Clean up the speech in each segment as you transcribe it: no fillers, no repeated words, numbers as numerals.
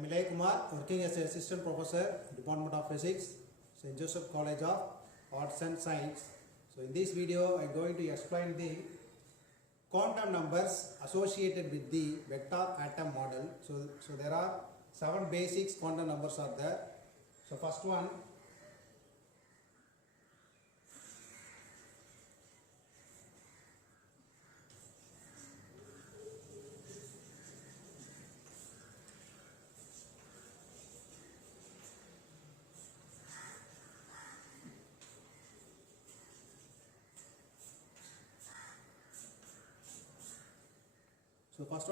I'm Milay Kumar, working as an assistant professor, Department of Physics, St. Joseph College of Arts and Science. So in this video, I'm going to explain the quantum numbers associated with the vector atom model. So there are 7 basic quantum numbers are there. So first one,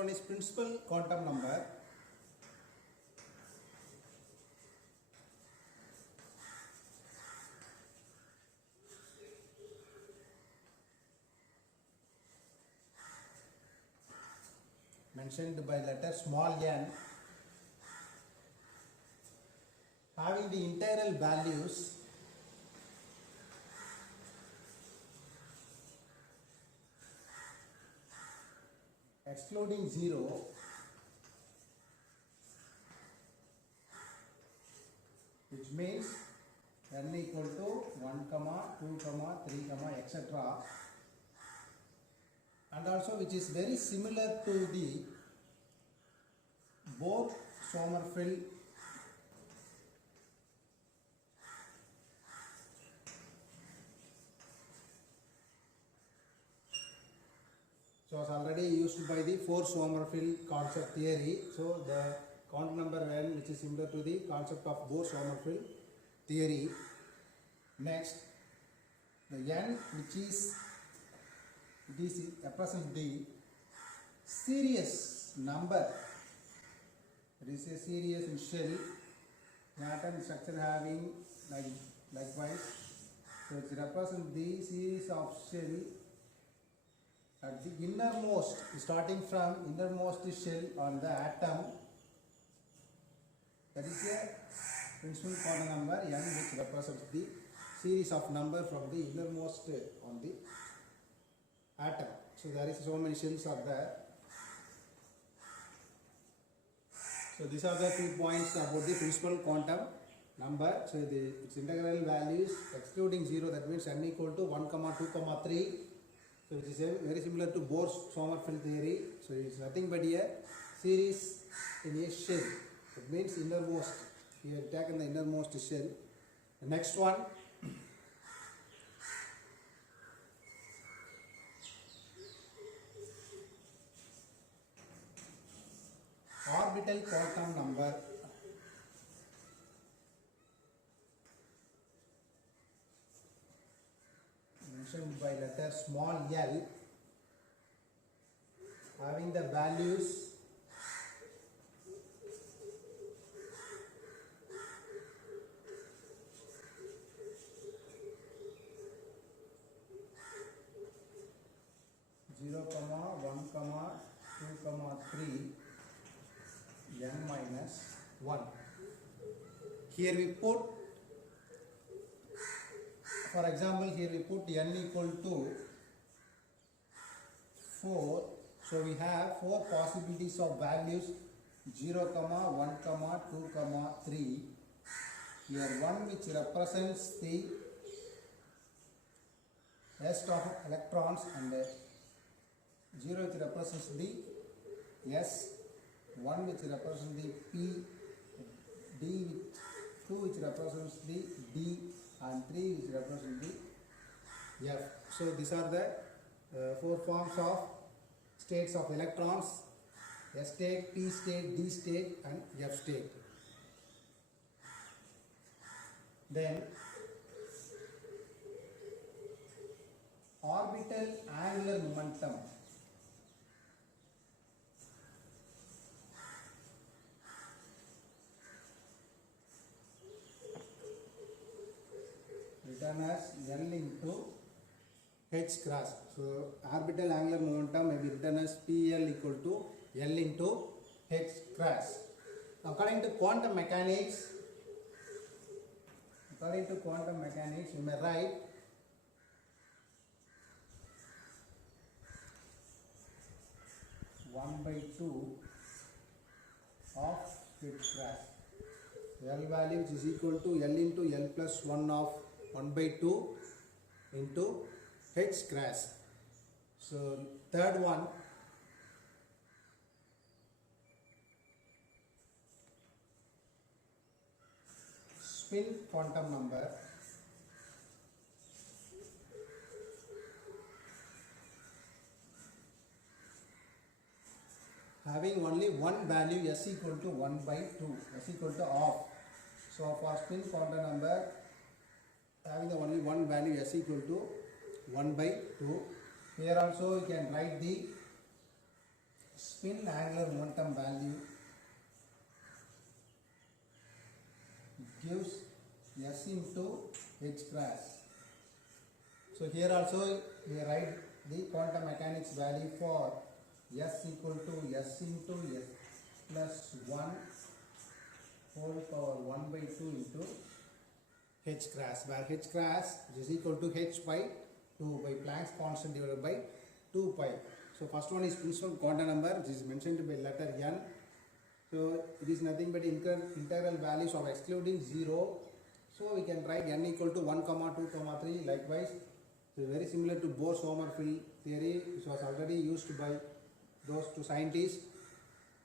is principal quantum number. Mentioned by letter small n, having the integral values excluding 0, which means n equal to 1, 2, 3, etc. and also which is very similar to the Bohr-Sommerfeld so it's already used by the Bohr-Sommerfeld concept theory. So the quantum number n which is similar to the concept of Bohr-Sommerfeld theory. Next, the n which is represents the series number. It is a series in shell, atom structure having likewise. So it represents the series of shell at the innermost, starting from innermost shell on the atom. That is a principal quantum number n which represents the series of number from the innermost on the atom. So there is so many shells are there. So these are the 2 points about the principal quantum number. So its integral values excluding 0, that means n equal to 1, 2, 3. So it is very similar to Bohr-Sommerfeld theory. So it is nothing but a series in a shell. It means innermost. We have taken the innermost shell. The next one, orbital quantum number. Mentioned by letter small l, having the values (0, 1, 2, 3) n minus 1. Here we put, for example, here we put n equal to 4. So we have 4 possibilities of values 0, 1, 2, 3. Here 1 which represents the s of electrons and 0 which represents the s, 1 which represents the p, d, 2 which represents the d, and 3 which represents the f. So these are the 4 forms of states of electrons: s state, p state, d state, and f state. Then orbital angular momentum. Written as L into H cross. So orbital angular momentum may be written as PL equal to L into H cross. According to quantum mechanics, you may write (1/2) of Hitchcraft. L value which is equal to L into L plus 1 of 1 by 2 into Hitchcraft. So third one, spin quantum number having only one value s equal to 1 by 2, s equal to half. So for spin quantum number having the only one value s equal to 1 by 2, here also you can write the spin angular momentum value gives s into h cross. So here also we write the quantum mechanics value for s equal to s into s plus 1 whole power 1 by 2 into h cross, where h cross is equal to h by 2 by Planck's constant divided by 2 pi. So first one is principal quantum number, which is mentioned by letter n. So it is nothing but integral values of excluding 0. So we can write n equal to 1, 2, 3. Likewise, so very similar to Bohr-Sommerfeld theory, which was already used by those two scientists.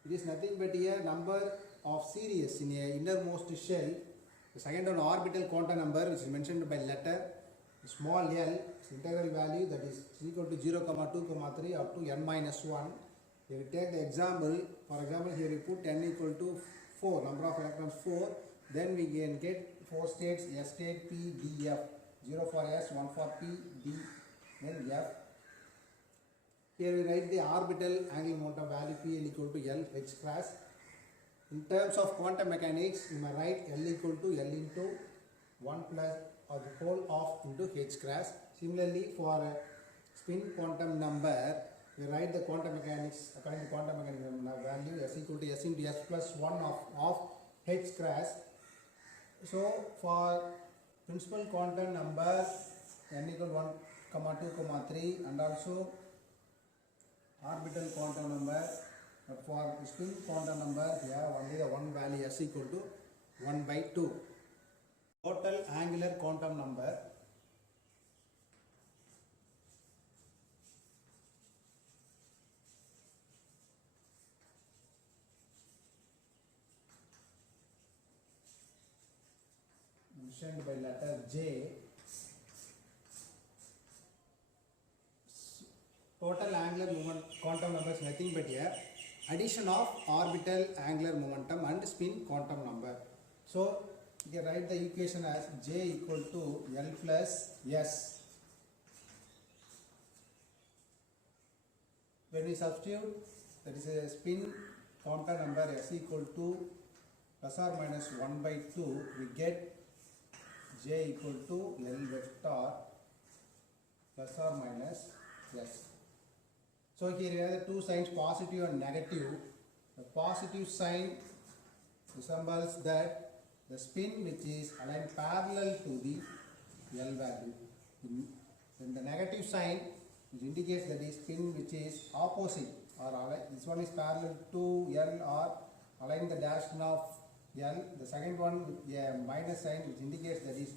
It is nothing but here number of series in a innermost shell. The second one, orbital quantum number, which is mentioned by letter small l, its integral value that is equal to 0, 2, 3 up to n minus 1. Here we take the example. For example, here we put n equal to 4, number of electrons 4. Then we can get 4 states, S state, P, D, F. 0 for S, 1 for P, D, then F. Here we write the orbital angular momentum value P L equal to L h cross. In terms of quantum mechanics, we may write L equal to L into 1 plus or the whole of into h cross. Similarly, for a spin quantum number, we write the quantum mechanics according to quantum mechanics value S equal to S into S plus 1 of h cross. So for principal quantum number n equal to 1, 2, 3 and also orbital quantum number, but for spin quantum number we have only the one value s equal to 1 by 2. Total angular quantum number mentioned by letter J. Total angular moment quantum number is nothing but here addition of orbital angular momentum and spin quantum number. So you can write the equation as J equal to L plus S. When we substitute, that is a spin quantum number S equal to plus or minus 1 by 2, we get J equal to L vector plus or minus S. So here we have the two signs, positive and negative. The positive sign resembles that the spin which is aligned parallel to the L value. Then the negative sign which indicates that the spin which is opposite or this one is parallel to L or align the dashed of L. The second one with a minus sign which indicates that is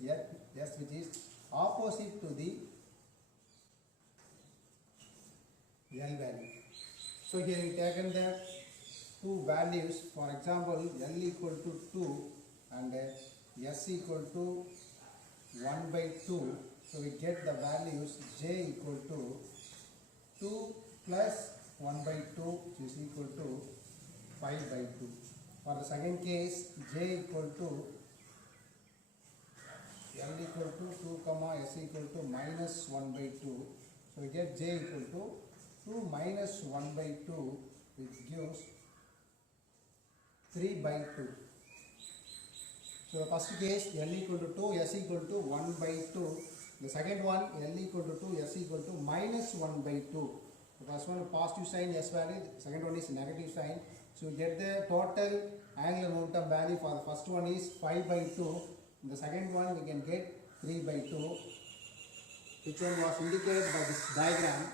S which is opposite to the L value. So here we taken the two values. For example, L equal to 2 and S equal to 1 by 2. So we get the values J equal to 2 plus 1 by 2, which is equal to 5 by 2. For the second case, J equal to L equal to 2, S equal to minus 1 by 2. So we get J equal to 2 minus 1 by 2, which gives 3 by 2. So the first case L equal to 2, S equal to 1 by 2. The second one L equal to 2, S equal to minus 1 by 2. The first one positive sign S value, the second one is negative sign. So you get the total angular momentum value for the first one is 5 by 2. In the second one we can get 3 by 2, which one was indicated by this diagram.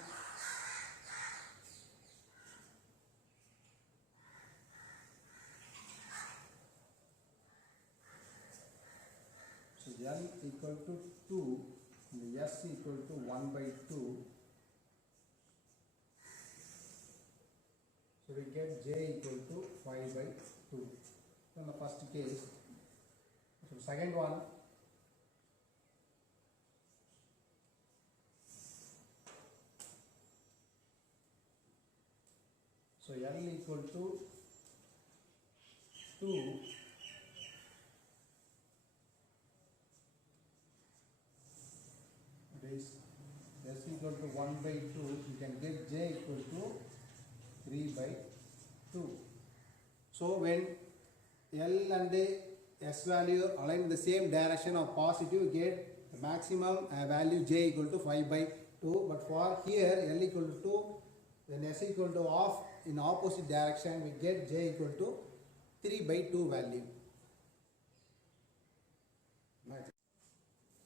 L equal to 2 and S equal to 1 by 2. So we get J equal to 5 by 2. In the first case. So second one, so L equal to 2 is S equal to 1 by 2, you can get J equal to 3 by 2. So when L and S value align in the same direction of positive, you get the maximum value J equal to 5 by 2. But for here L equal to 2, then S equal to off in opposite direction, we get J equal to 3 by 2 value.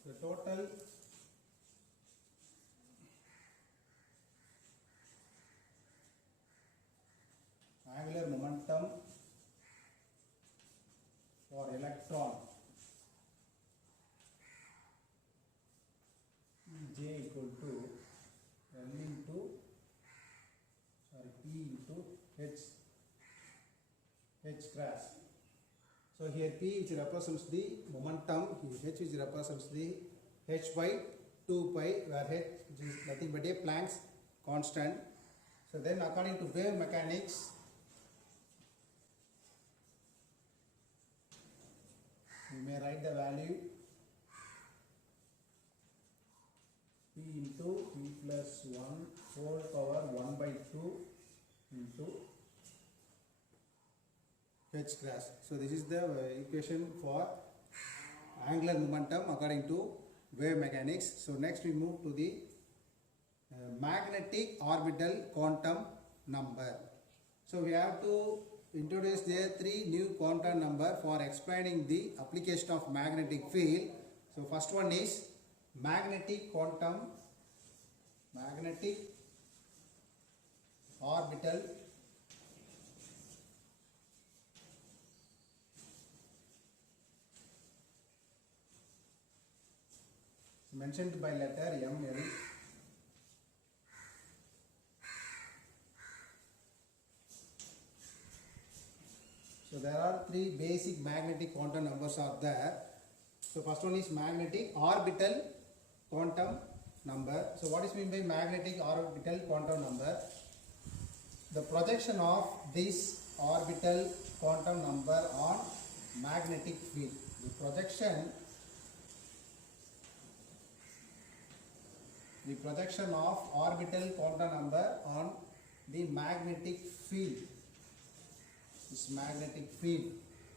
The total angular momentum for electron J equal to L into P into H cross. So here P which represents the momentum, H which represents the H by 2 pi, where H is nothing but a Planck's constant. So then according to wave mechanics, we may write the value P into P plus 1 whole power 1 by 2 into H cross. So this is the equation for angular momentum according to wave mechanics. So next we move to the magnetic orbital quantum number. So we have to introduce the 3 new quantum number for explaining the application of magnetic field. So first one is magnetic orbital mentioned by letter ML. So there are 3 basic magnetic quantum numbers are there. So first one is magnetic orbital quantum number. So what is meant by magnetic orbital quantum number? The projection of this orbital quantum number on magnetic field. The projection of orbital quantum number on the magnetic field. This magnetic field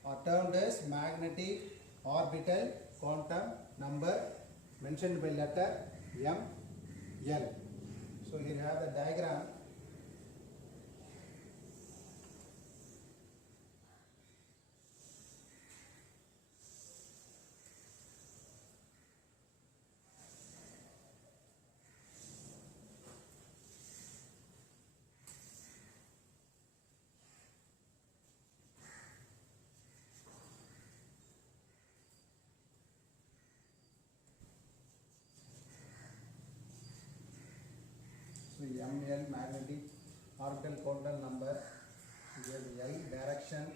are termed as magnetic orbital quantum number mentioned by letter ML. So here you have the diagram. So ML magnetic orbital quantum number, here the L direction,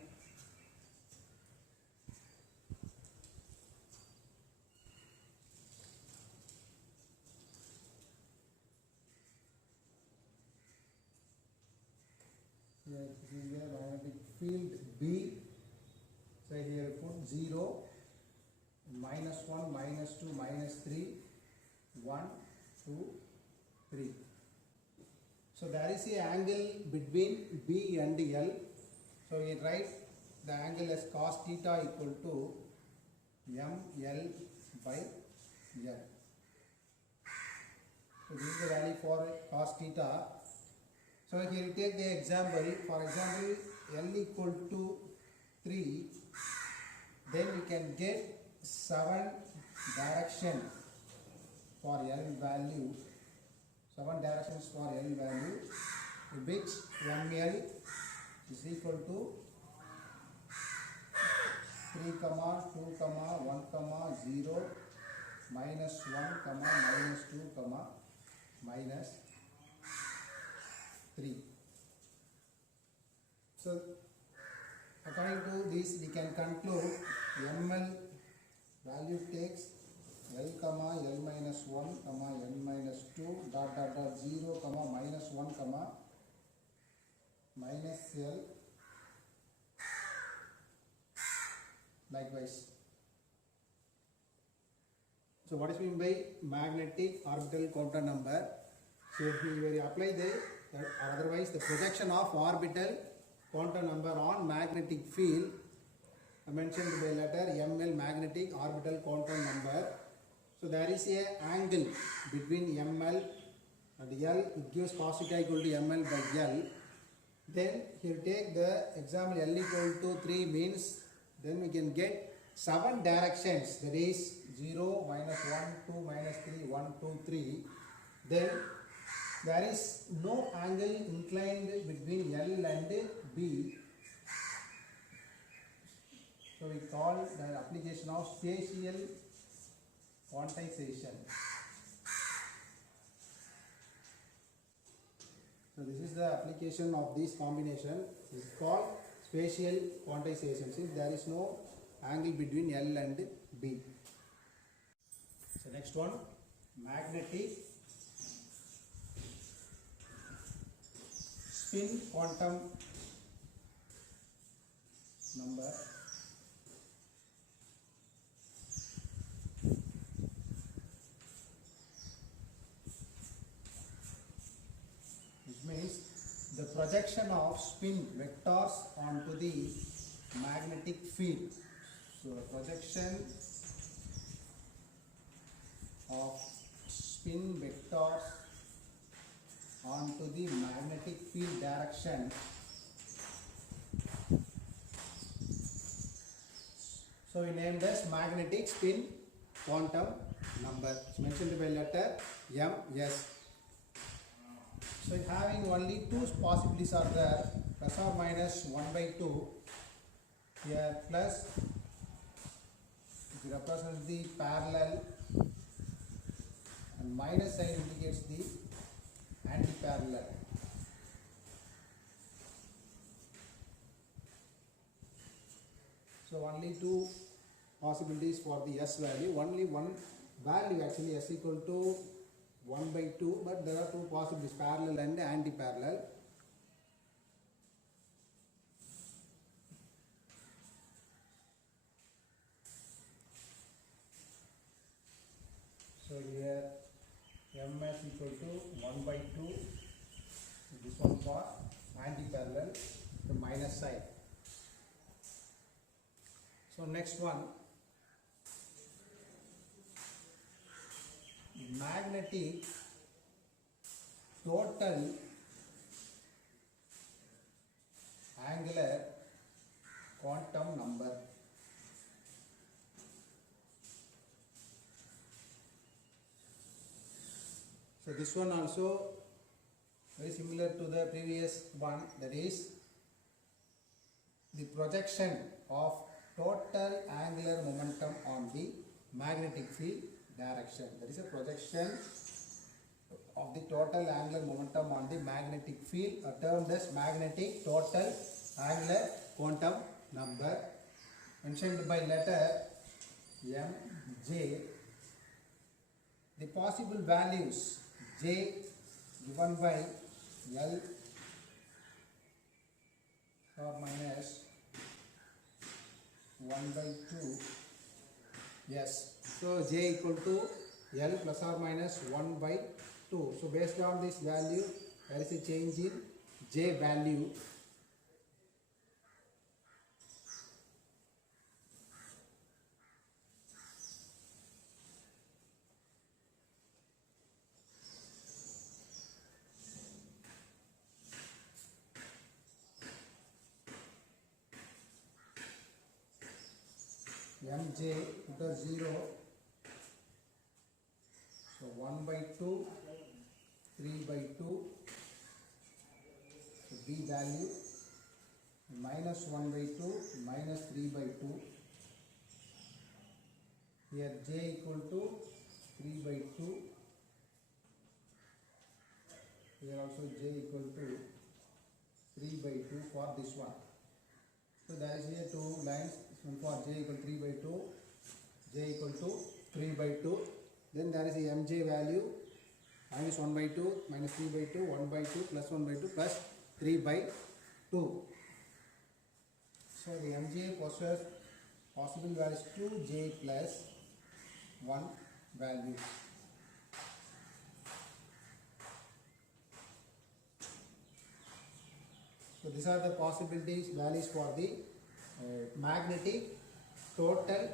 here this is the magnetic field B. So here put 0, -1, -2, -3, 1, 2, 3. So there is a angle between B and L. So we write the angle as cos theta equal to ML by L. So this is the value for cos theta. So here we take the example. For example, L equal to 3. Then we can get 7 direction for L value. 7 directions for L value, which ML is equal to 3 3 comma 2 comma 1 comma 0 minus 1 comma minus 2 comma minus 3. So according to this we can conclude ml value takes L comma L minus 1 comma L minus 2 dot dot dot 0 comma minus 1 comma minus L likewise. So what is meant by magnetic orbital quantum number? So if we will apply the otherwise the projection of orbital quantum number on magnetic field mentioned by letter ml, magnetic orbital quantum number. So there is a angle between ml and L. It gives cos theta equal to ml by L. Then here take the example L equal to 3 means then we can get 7 directions, that is 0, minus 1, 2, minus 3, 1, 2, 3. Then there is no angle inclined between L and B. So we call the application of spatial quantization. So this is the application of this combination. This is called spatial quantization since there is no angle between L and B. So next one, magnetic spin quantum number. Which means the projection of spin vectors onto the magnetic field. So projection of spin vectors onto the magnetic field direction. So we named as magnetic spin quantum number. It's mentioned by letter M, S. So having only two possibilities are there, plus or minus 1 by 2. Here plus it represents the parallel and minus sign indicates the anti-parallel. So only two possibilities for the S value, only one value actually S equal to 1 by 2, but there are two possibilities, parallel and anti-parallel. So here MS equal to 1 by 2, this one for anti-parallel, the minus sign. So next one, magnetic total angular quantum number. So this one also very similar to the previous one, that is the projection of total angular momentum on the magnetic field direction. There is a projection of the total angular momentum on the magnetic field, termed as magnetic total angular quantum number, mentioned by letter M, J. The possible values J given by L or minus 1 by 2. Yes. So J equal to L plus or minus 1 by 2. So based on this value, there is a change in J value. Mj equal 0. So 1 by 2, 3 by 2. So B value minus 1 by 2, minus 3 by 2. Here j equal to 3 by 2. Here also j equal to 3 by 2 for this one. So there is here two lines. One for j equal 3 by 2, j equal to 3 by 2. Then there is a mj value minus 1 by 2, minus 3 by 2, 1 by 2, plus 1 by 2, plus 3 by 2. So the mj possesses possible values 2j plus 1 value. So these are the possibilities values for the magnetic total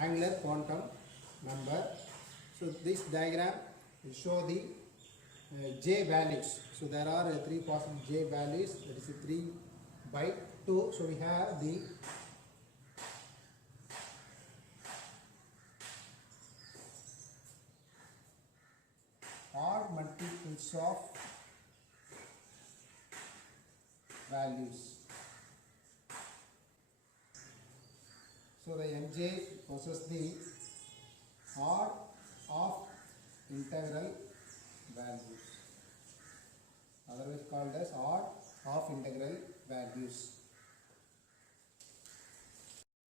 angular quantum number. So this diagram will show the j values. So there are three possible j values, that is 3 by 2. So we have the odd multiples of values. So the mj possesses the odd of integral values, otherwise called as odd of integral values.